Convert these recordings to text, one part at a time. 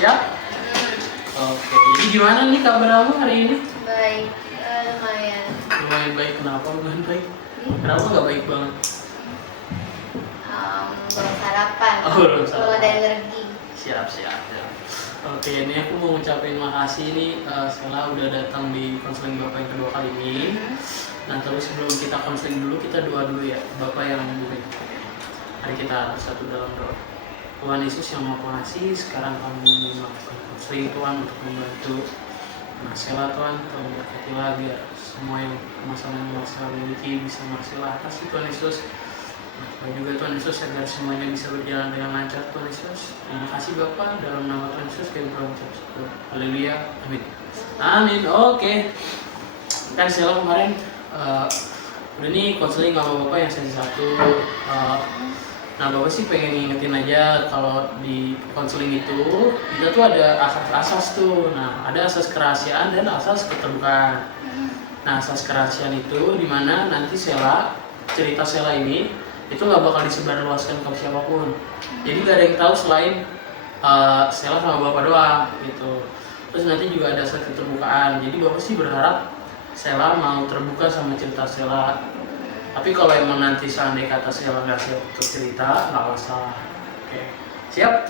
Siap? Oke, jadi gimana nih kabar kamu hari ini? Baik, lumayan. Lumayan baik, kenapa lumayan baik? Kenapa nggak baik banget? Belum sarapan. Oh, belum sarapan. Belum ada energi. Siap. Oke, ini aku mau ngucapin makasih nih setelah udah datang di konseling Bapak yang kedua kali ini. Nah, terus sebelum kita konseling dulu, kita doa dulu ya. Bapak yang baik. Mari kita satu dalam doa. Tuhan Yesus yang Maha Pengasih, sekarang kami melakukan konseling Tuhan untuk membantu Marcella Tuhan, Tuhan berkatilah biar semua yang masalah yang Marcella miliki bisa Marcella atasi Tuhan Yesus. Dan juga Tuhan Yesus agar semuanya bisa berjalan dengan lancar Tuhan Yesus. Terima kasih Bapak, dalam nama Tuhan Yesus kami berucap syukur. Haleluya, amin. Amin. Oke. Kan Sheila kemarin udah nih konseling sama Bapak yang sesi 1. Nah Bapak sih pengen ngingetin aja kalau di konseling itu kita tuh ada asas-asas tuh. Nah ada asas kerahasiaan dan asas keterbukaan. Nah asas kerahasiaan itu dimana nanti cerita Sheila ini itu nggak bakal disebarluaskan ke siapapun. Jadi nggak ada yang tahu selain Sheila sama Bapak doang gitu. Terus nanti juga ada asas keterbukaan. Jadi Bapak sih berharap Sheila mau terbuka sama cerita Sheila. Tapi kalau emang nanti seandainya kata Sheila nggak siap untuk cerita, nggak masalah. Oke, siap.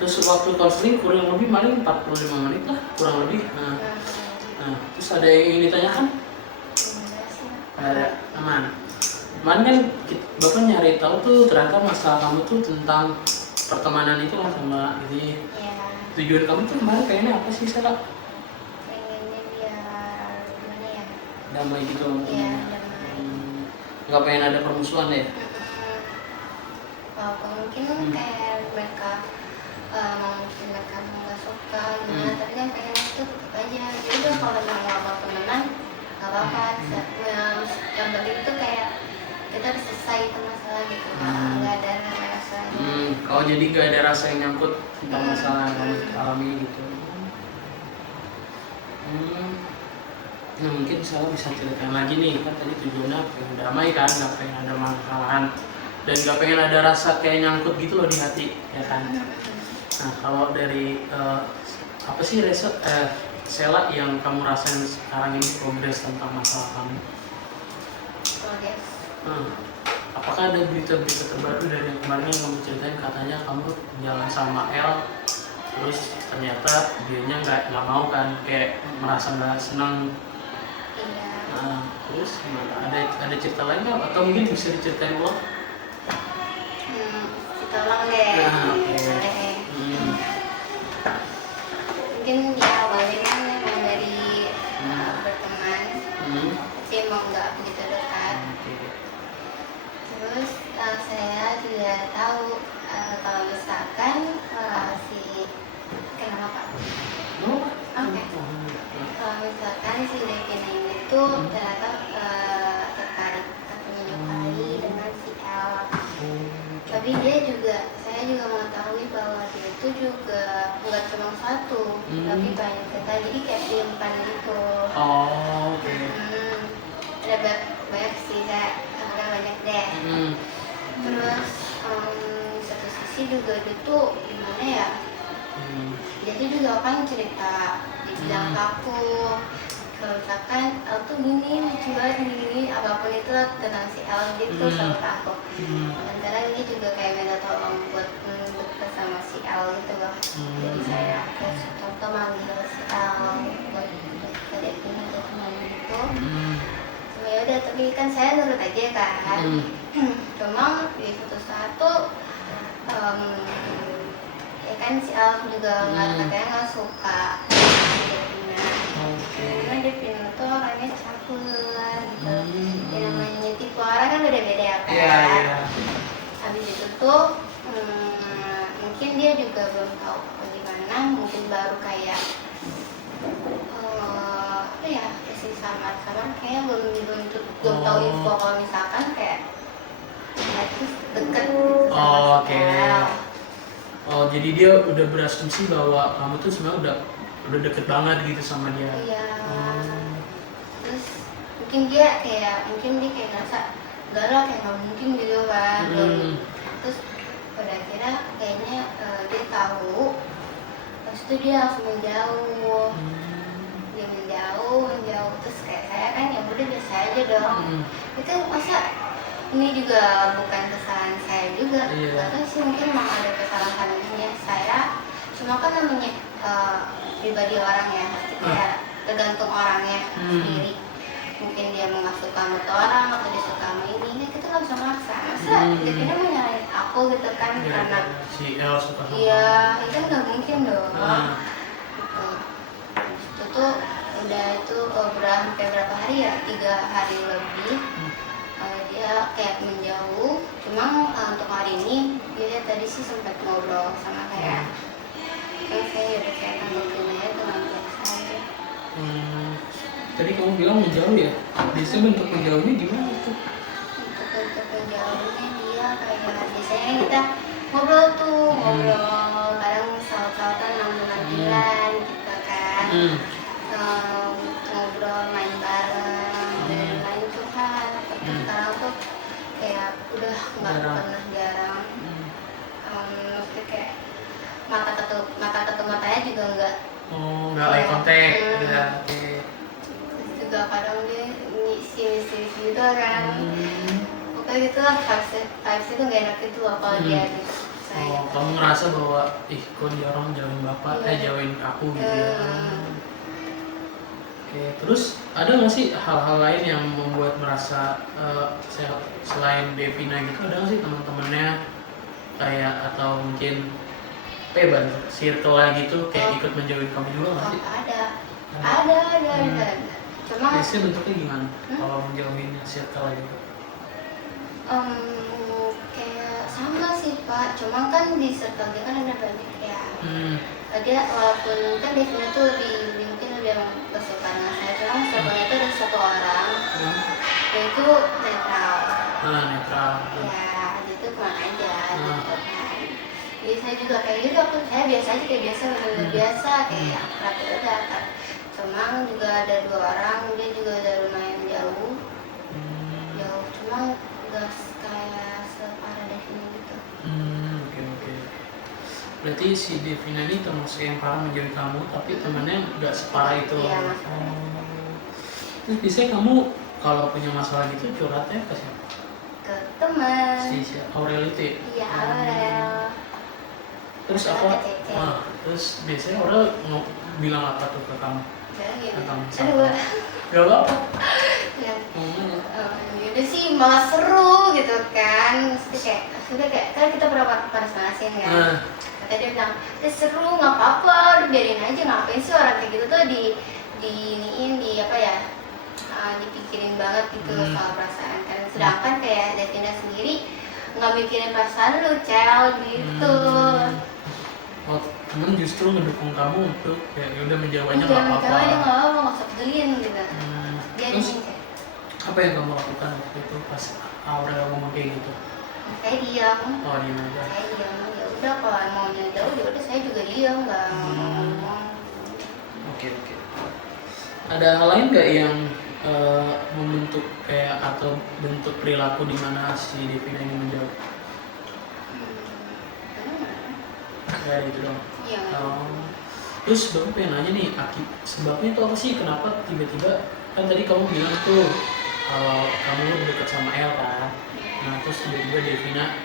Terus waktu konseling kurang lebih paling 45 menit lah, kurang lebih. Nah, terus ada yang ingin ditanyakan? Ada, aman. Kemarin kan Bapak nyari tahu tuh ternyata masalah kamu tuh tentang pertemanan itu kan sama ini. Ya. Tujuan kamu tuh kemarin kayaknya apa sih Sheila? Pengennya biar gimana ya? Damai gitu. Iya, damai. Nggak pengen ada permusuhan ya? Walaupun mungkin kayak mereka mungkin mereka nggak suka gimana, tapi kan pengen itu tetap aja. Jadi kan kalau memang nggak mau temenan, nggak apa-apa. Yang penting itu kayak kita harus selesai itu masalah gitu, nggak ada rasa. Kalau jadi nggak ada rasa yang nyangkut tentang masalah yang kamu alami gitu. Nah mungkin saya bisa ceritain lagi nih, kan tadi tujuannya pengen damai kan, nggak pengen ada masalah dan nggak pengen ada rasa kayak nyangkut gitu loh di hati, ya kan. Nah kalau dari apa sih Sheila yang kamu rasain sekarang ini progres tentang masalah kamu? Progres. Apakah ada berita-berita terbaru dari yang kemarin yang kamu ceritain, katanya kamu jalan sama El, terus ternyata dianya nggak mau kan, kayak merasa nggak senang. Iya. Nah, terus gimana? Ada cerita lain nggak? Atau mungkin bisa diceritain ulang? Tolong deh. Nah, oke. Mungkin ya awalnya kan emang dari berteman, tapi emang nggak begitu dekat. Terus saya juga tahu kalau misalkan kenapa Pak? Oke. Kalau misalkan si Devina ini tuh ternyata tertarik atau menyukai dengan si El. Tapi saya juga mengetahui bahwa dia itu juga nggak cuma satu, tapi banyak cerita. Jadi kayak simpan gitu. Oh, oke. Ada banyak sih, ada banyak deh. Terus satu sisi juga dia tuh gimana ya? Dia tuh juga kan cerita, dibilang kaku. Kalau misalkan El tuh gini, coba gini, apapun itu tentang si El gitu sama aku. Sementara dia juga kayak minta tolong buat deket sama si El gitu loh. Jadi saya contoh manggil si El buat ke Devina atau kemana gitu. Cuma yaudah, tapi kan saya nurut aja kan. Cuma di suatu saat tuh ya kan si El juga katanya nggak suka si Devina. Karena Devina tuh orangnya caper gitu. Yang namanya tipe orang kan beda-beda ya kan. Iya. Habis itu tuh mungkin dia juga belum tahu bagaimana, mungkin baru kayak apa ya, kasih samar-samar, kayaknya belum tahu info kalau misalkan kayak terus deket gitu sama si El. Oh, jadi dia udah berasumsi bahwa kamu tuh sebenarnya udah deket banget gitu sama dia. Iya. Terus mungkin dia kayak ngerasa enggak lah, kayak nggak mungkin gitu kan. Terus pada akhirnya kayaknya dia tahu Habis itu dia langsung menjauh. Dia menjauh terus kayak saya kan ya udah biasa aja dong. Itu masa ini juga bukan kesalahan saya juga. Karena sih mungkin memang ada kesalahannya saya. Cuma kan namanya pribadi orang ya, pasti kayak tergantung orangnya sendiri. Mungkin dia mau nggak suka sama tuh orang atau dia suka sama ini, kita nggak bisa maksa. Masa dia mau nyalain aku gitu kan karena si El suka sama iya, itu kan nggak mungkin dong. Gitu. Itu tuh udah itu hampir berapa hari ya, 3 hari lebih. Dia kayak menjauh. Cuma untuk hari ini dia tadi sih sempat ngobrol sama saya. Kan saya udah kayak tanggapin aja dengan biasa aja. Tadi kamu bilang menjauh ya? Biasanya bentuk menjauhnya gimana tuh? Untuk menjauhnya dia kayak biasanya kita ngobrol kadang saut-sautan manggil-manggilan gitu kan. Ngobrol main bareng dan lain curhat. Tapi sekarang tuh kayak udah nggak pernah jarang. Maksudnya kayak mata ketemu matanya juga enggak. Nggak eye contact. Ya, oke. Terus juga kadang dia ngisi gitu kan. Pokoknya gitu lah, vibes itu gak enak gitu lah kalau dia gitu. Kamu ngerasa bahwa kok dia orang jauhin bapak, jauhin aku gitu ya. Oke, terus ada nggak sih hal-hal lain yang membuat merasa selain Devina gitu, ada nggak sih teman-temannya kayak atau mungkin circle lagi tuh kayak ikut menjauhin kamu juga nggak sih? Ada. Cuma biasanya bentuknya gimana kalau menjauhin circle lagi tuh? Kayak sama sih Pak, cuma kan di circle dia kan ada banyak ya. Dia walaupun kan Devina tuh mungkin lebih kesuka dengan saya, cuma circle-nya itu ada satu orang yaitu netral. Netral. Ya, itu kemana aja gitu kan. Jadi saya juga kayak gitu, saya biasa aja kayak biasa kayak akrab udah kan. Cuma juga ada 2 orang, dia juga udah lumayan jauh, cuma nggak kayak separah Devina gitu. Oke. Berarti si Devina ini termasuk yang parah menjauhi kamu, tapi temannya nggak separah itu. Iya. Terus biasanya kamu kalau punya masalah gitu curhatnya ke siapa? Ke teman. Si Aurel itu ya? Iya, Aurel. Terus apa? Terus biasanya Aurel bilang apa tuh ke kamu? Tentang masalah? Gak apa-apa. Ya. Udah sih malah seru gitu kan. Maksudnya kayak kan kita pernah masing-masing kan. Kata dia bilang, seru nggak apa-apa, udah biarin aja, ngapain sih orang kayak gitu tuh dipikirin banget gitu soal perasaan kan. Sedangkan kayak Devina sendiri nggak mikirin perasaan lu, gitu. Temen justru mendukung kamu untuk ya udah menjawabnya nggak apa-apa. Dia nggak apa-apa, nggak usah peduliin gitu. Terus apa yang kamu lakukan waktu itu pas Aurel ngomong kayak gitu? Saya diam. Diam aja. Saya diam, ya udah kalau maunya jauh ya udah saya juga diam, nggak ngomong. Oke. Ada hal lain nggak yang membentuk kayak atau bentuk perilaku di mana si Devina ini menjauh? Kayak itu dong. Iya. Terus bapak pengen nanya nih, sebabnya itu apa sih? Kenapa tiba-tiba kan tadi kamu bilang tuh kalau kamu dekat sama El kan? Nah terus tiba-tiba Devina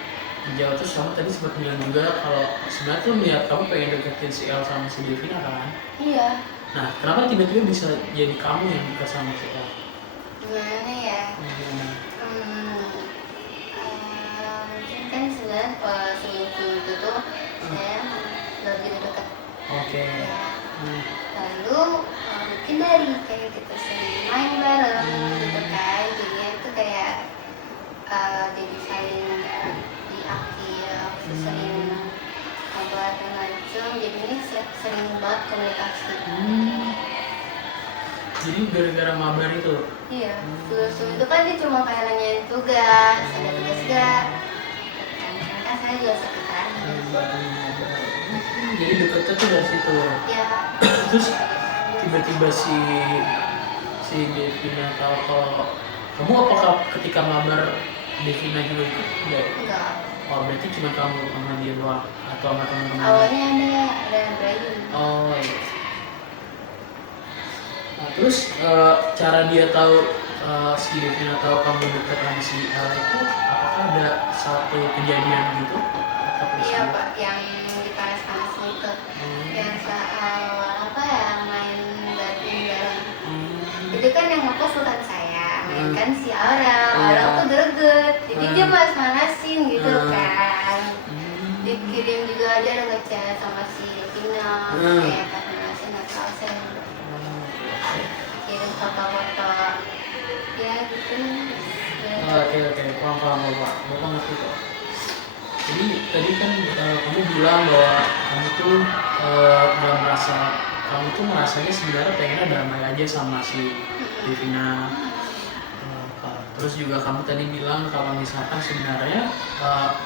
menjauh, terus kamu tadi sempat bilang juga kalau sebenarnya tuh melihat kamu pengen deketin si El sama si Devina kan? Iya. Nah kenapa tiba-tiba bisa jadi kamu yang dekat sama si El? Gimana ya? Mungkin kan sebenarnya sebelum itu tuh saya nggak begitu dekat. Oke. Ya. Lalu mungkin dari kayak kita sering main bareng gitu kan, jadinya itu kayak jadi saling diaktif, sering ngobrol dan macam, jadinya sering banget komunikasi. Jadi gara-gara mabar itu? Iya, sebelum itu kan dia cuma kayak nanyain tugas, ada tugas gak? Kan saya juga sekitar. Jadi deketnya tuh dari situ. Iya. Terus tiba-tiba si Devina tahu kalau kamu, apakah ketika mabar Devina juga ikut? Enggak. Oh berarti cuma kamu sama dia doang atau sama teman-teman? Awalnya ada Bayu. Oh iya. Nah, terus cara dia tahu si Devina tahu kamu dekat sama si Ella itu apakah ada satu kejadian gitu atau Iya peristiwa? Pak, yang di panas-panas itu, yang soal apa ya, main badminton bareng. Itu kan yang ngekos bukan saya, mainkan si Aura tuh greget, jadi dia panas-panasin gitu kan. Dikirim juga aja ada ngechat sama si Devina, kayak panas-panasin atau saya kirim foto-foto ya gitu. Oke, paham bapak ngerti kok. Jadi tadi kan kamu bilang bahwa kamu tuh nggak merasa, kamu tuh merasanya sebenarnya pengennya damai aja sama si Devina. Terus juga kamu tadi bilang kalau misalkan sebenarnya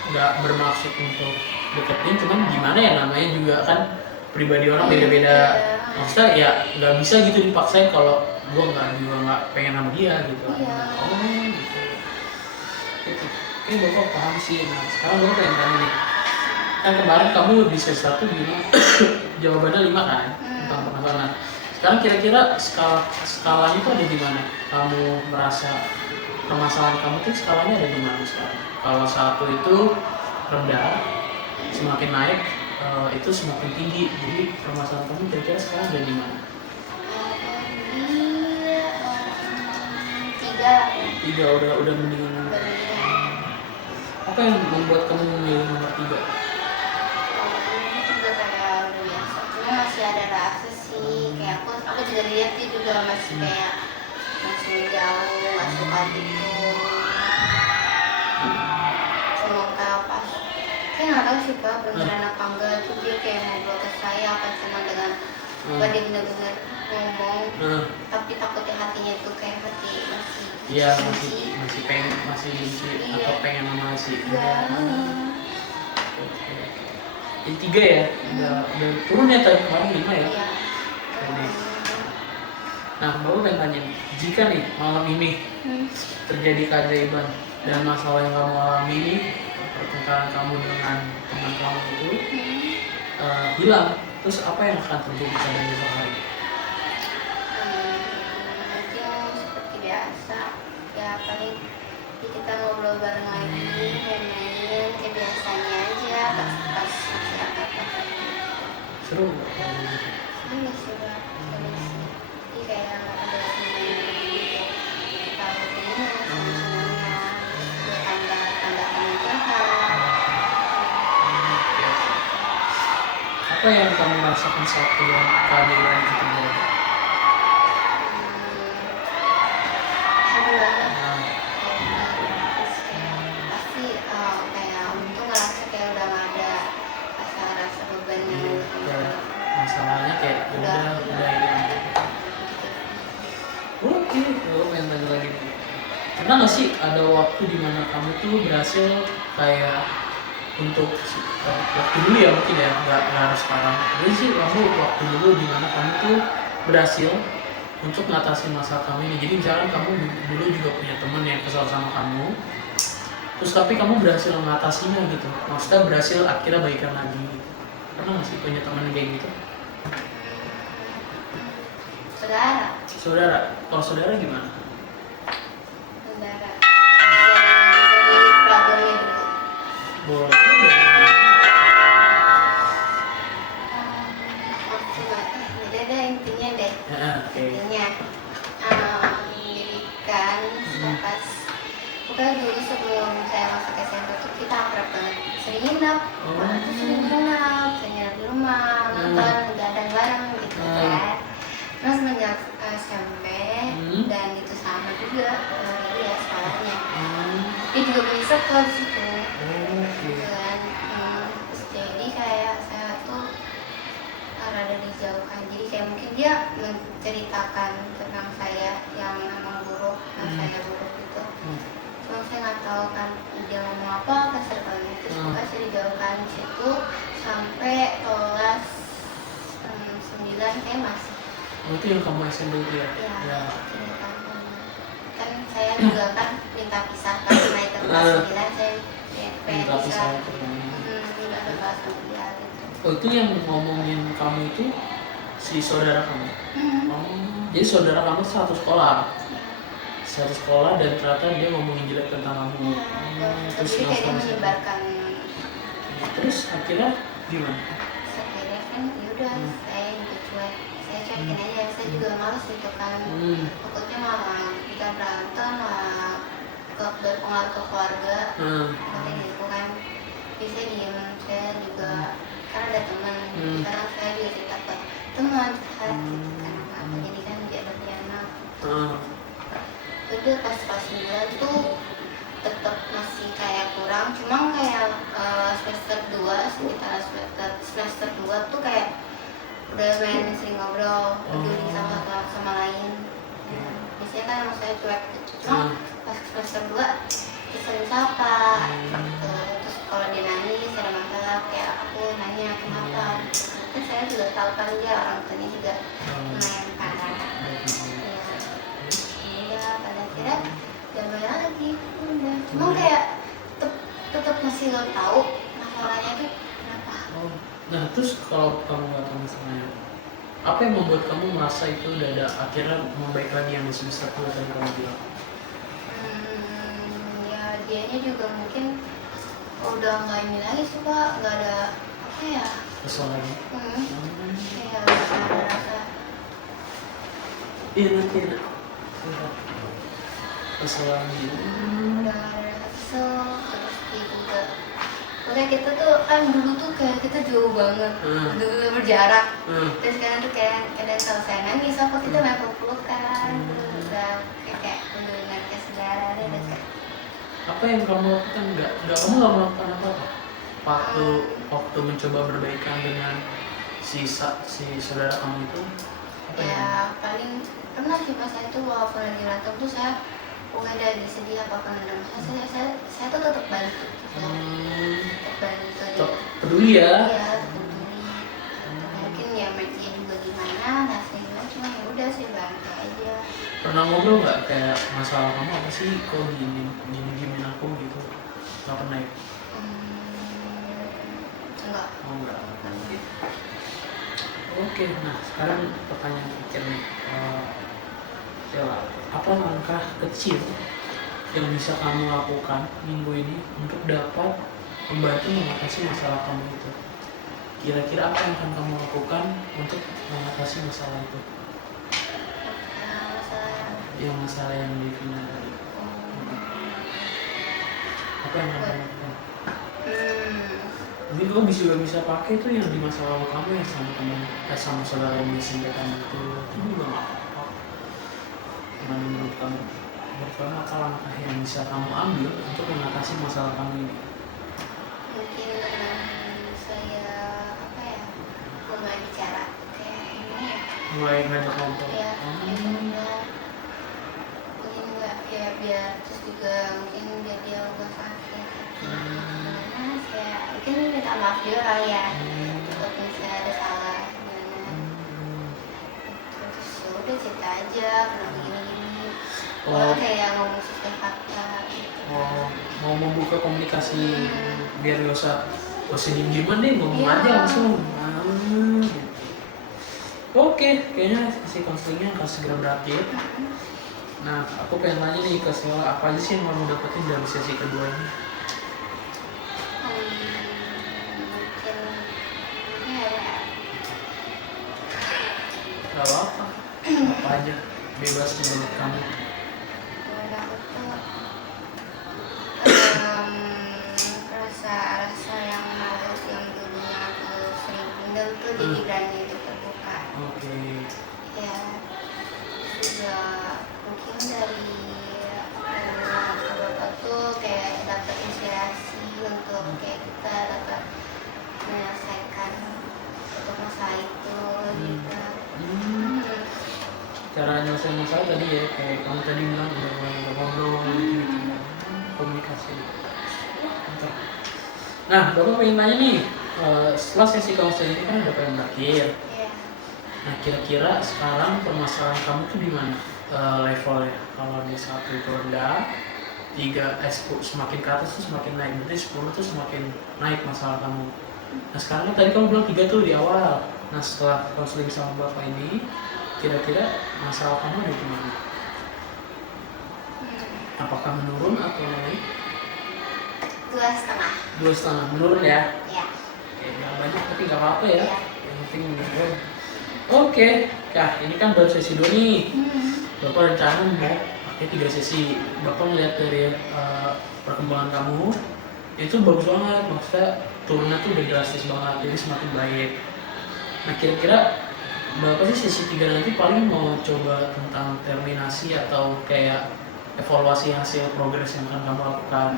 nggak bermaksud untuk deketin, cuman gimana ya, namanya juga kan pribadi orang beda-beda. Maksudnya ya nggak bisa gitu dipaksain kalau gue nggak pengen sama dia gitu. Oh gitu. Oke, bapak paham sih. Nah sekarang bapak pengen tanya nih, kan kemarin kamu di sesi 1 bilang jawabannya 5 kan tentang permasalahan. Sekarang kira-kira skalanya itu ada di mana? Kamu merasa permasalahan kamu tuh skalanya ada di mana sekarang? Kalau 1 itu rendah, semakin naik itu semakin tinggi. Jadi permasalahan kamu kira-kira sekarang ada di mana? Tiga udah mendingan. Apa yang membuat kamu memilih nomor 3? Juga kayak udah biasa, cuma masih ada rasa sih, kayak aku juga lihat dia juga masih kayak masih jauh, nggak suka gitu. Semoga pas saya nggak tahu sih Pak beneran apa enggak tuh, dia kayak ngobrol ke saya apa senang dengan apa dia bener-bener ngomong, tapi takutnya hatinya tuh kayak hati masih masih pengen, masih benci atau pengen sama si Jadi 3 ya, udah turun ya tadi kemarin 5 ya. Nah baru pengen tanya, jika nih malam ini terjadi keajaiban dan masalah yang kamu alami ini, pertengkaran kamu dengan teman kamu itu hilang, terus apa yang akan terjadi pada besok hari? Mungkin seperti biasa ya, paling kita ngobrol bareng lagi, main-main kayak biasanya aja pas masyarakat. Seru? Seru sih Pak, seru sih. Jadi kayak ada semuanya gitu, kita rutinnya semuanya, tanda-tanda pernikahan. Apa yang kamu rasakan saat keajaiban itu terjadi? Pasti kayak untung ngerasa kayak udah gak ada rasa beban yang masalahnya kayak udah hilang. Oke, gue pengen tanya lagi. Pernah nggak sih ada waktu dimana kamu tuh berhasil kayak untuk waktu dulu ya, mungkin ya nggak harus sekarang. Jadi sih kamu waktu dulu dimana kamu tuh berhasil untuk mengatasi masalah kamu ini. Jadi misalkan kamu dulu juga punya teman yang kesal sama kamu, terus tapi kamu berhasil mengatasinya gitu, maksudnya berhasil akhirnya baikan lagi gitu. Pernah nggak sih punya teman yang kayak gitu? Saudara, kalau saudara gimana? Saudara jadi problemnya dulu. Boleh. Beda intinya deh. Intinya pendidikan pas pokoknya dulu sebelum saya masuk SMP tuh kita akrab banget, sering nginep, sering nginep di rumah, nonton gadang bareng gitu kan. Terus semenjak SMP dan itu sama juga dia sekolahnya, dia juga punya sekolah di situ, kan. Terus jadi kayak saya tuh rada dijauhkan, jadi kayak mungkin dia menceritakan tentang saya yang emang buruk, saya buruk gitu. Cuma saya nggak tahu kan dia ngomong apa ke circle-nya, terus pokoknya saya dijauhkan di situ sampai kelas 9 kayak masih. Itu yang kamu SMP itu ya? Iya, kan saya juga kan minta pisah kan, naik ke kelas 9 saya pengen terlatih bisa. saya terus. Nggak ada kelas sama dia gitu. Oh itu yang ngomongin kamu itu si saudara kamu? Oh, jadi saudara kamu satu sekolah? Satu sekolah dan ternyata dia ngomongin jelek tentang kamu. Terus Jadi kayak dia langsung menyebarkan. terus akhirnya gimana? Akhirnya kan yaudah saya juga cuek, saya cuekin aja, saya juga males gitu kan. Takutnya malah kita berantem malah berpengaruh ke keluarga. Takutnya gitu kan. Jadi saya diem, saya juga karena ada teman, sekarang saya juga cerita ke teman curhat gitu kan, apa jadi kan dia berdianak. Udah pas kelas 9 tuh tetap masih kayak kurang, cuma kayak semester 2 sekitar semester 2 tuh kayak udah main sering ngobrol, peduli sama satu sama lain. Biasanya kan emang saya cuek gitu, cuma pas semester 2 sering sapa gitu. Terus kalau dia nangis ada masalah kayak aku nanya kenapa, kan saya juga tahu kan dia orang tuanya juga lumayan parah. Ya pada akhirnya jangan lagi udah, cuma kayak tetap masih belum tahu masalahnya tuh kenapa. Nah terus kalau kamu nggak tahu masalahnya, apa yang membuat kamu merasa itu udah ada akhirnya membaik lagi yang di semester 2 tadi kamu bilang? Ya dianya juga mungkin udah nggak ini lagi sih Pak, nggak ada apa ya, Kesel lagi? kayak nggak ada rasa. Iya nanti kesel lagi. Udah nggak ada rasa kesel, terus dia juga makanya kita tuh kan dulu tuh kayak kita jauh banget, dulu berjarak. Terus sekarang tuh kayak kadang kalau saya nangis apa kita main peluk-pelukan, udah kayak benar-benar kayak saudara deh udah kayak. Apa yang kamu lakukan? Kamu nggak melakukan apa-apa waktu mencoba berbaikan dengan si saudara kamu itu? Apa Ya paling pernah sih pas saya tuh walaupun lagi berantem tuh saya bukan lagi sedih apa nendang, saya tuh tetap bantu, tetap bantu. Tetap peduli ya? Iya peduli. Mungkin ya dia juga gimana hasilnya, cuma ya udah sih bantu aja. Pernah ngobrol nggak kayak masalah kamu apa sih kok gini aku gitu? Nggak pernah ya? Enggak. Oh enggak. Oke, nah sekarang pertanyaan terakhir nih. Apa langkah kecil yang bisa kamu lakukan minggu ini untuk dapat membantu mengatasi masalah kamu itu? Kira-kira apa yang akan kamu lakukan untuk mengatasi masalah itu? Masalah yang di final tadi. Apa yang akan kamu lakukan? Mungkin kamu bisa pakai itu yang di masa lalu kamu yang sama teman sama saudara yang SMP kamu itu juga nggak apa-apa. Menurut kamu apa langkah yang bisa kamu ambil untuk mengatasi masalah kamu ini? Mungkin saya apa ya, mulai bicara kayak ini ya. Mulai ngajak ngobrol. Ya, mungkin nggak ya biar terus juga mungkin biar dia nggak sakit. Ya mungkin minta maaf juga kali ya, kalau misalnya ada salah gimana. Terus ya udah cerita aja pernah begini-gini. Kayak ngomong sesuai fakta gitu. Mau membuka komunikasi biar gak usah diem-dieman deh, ngomong aja langsung. Gitu. Oke, kayaknya sesi konselingnya akan segera berakhir. Nah, aku pengen nanya nih ke Sheila, apa aja sih yang kamu dapetin dari sesi kedua ini? Gak apa-apa, apa aja, bebas menurut kamu. Rasa yang males yang dulunya aku sering pendam tuh jadi berani untuk terbuka. Ya juga mungkin dari bapak tuh kayak dapat inspirasi untuk kayak kita dapat menyelesaikan untuk masalah itu gitu. Cara nyelesain masalah tadi ya, kayak kamu tadi bilang udah ngobrol gitu, komunikasi. Mantap. Nah, Bapak pengen nanya nih, setelah sesi konseling ini kan udah pengen berakhir. Nah, kira-kira sekarang permasalahan kamu tuh di mana levelnya? Kalau di satu itu rendah, semakin ke atas tuh semakin naik, berarti 10 tuh semakin naik masalah kamu. Nah sekarang kan tadi kamu bilang 3 tuh di awal. Nah setelah konseling sama bapak ini, kira-kira masalah kamu ada di mana? Apakah menurun atau naik? 2,5. 2,5 menurun ya? Ya. Oke, nggak banyak tapi nggak apa-apa ya. Iya. Yang penting menurun. Oke, nah ini kan baru sesi 2 nih. Bapak rencana mau pakai 3 sesi. Bapak ngeliat dari perkembangan kamu itu bagus banget, maksudnya turunnya tuh udah drastis banget, jadi semakin baik. Nah kira-kira Bapak sih sesi 3 nanti paling mau coba tentang terminasi atau kayak evaluasi hasil progres yang akan kamu lakukan.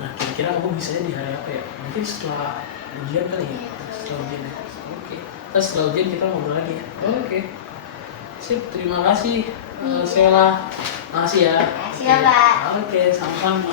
Nah kira-kira kamu bisa di hari apa ya? Mungkin setelah ujian kali ya? Setelah ujian ya? Oke. Terus setelah ujian kita ngobrol lagi ya? Oke. Sip, terima kasih Sheila. Makasih ya. Makasih ya, Pak. Oke, sama-sama.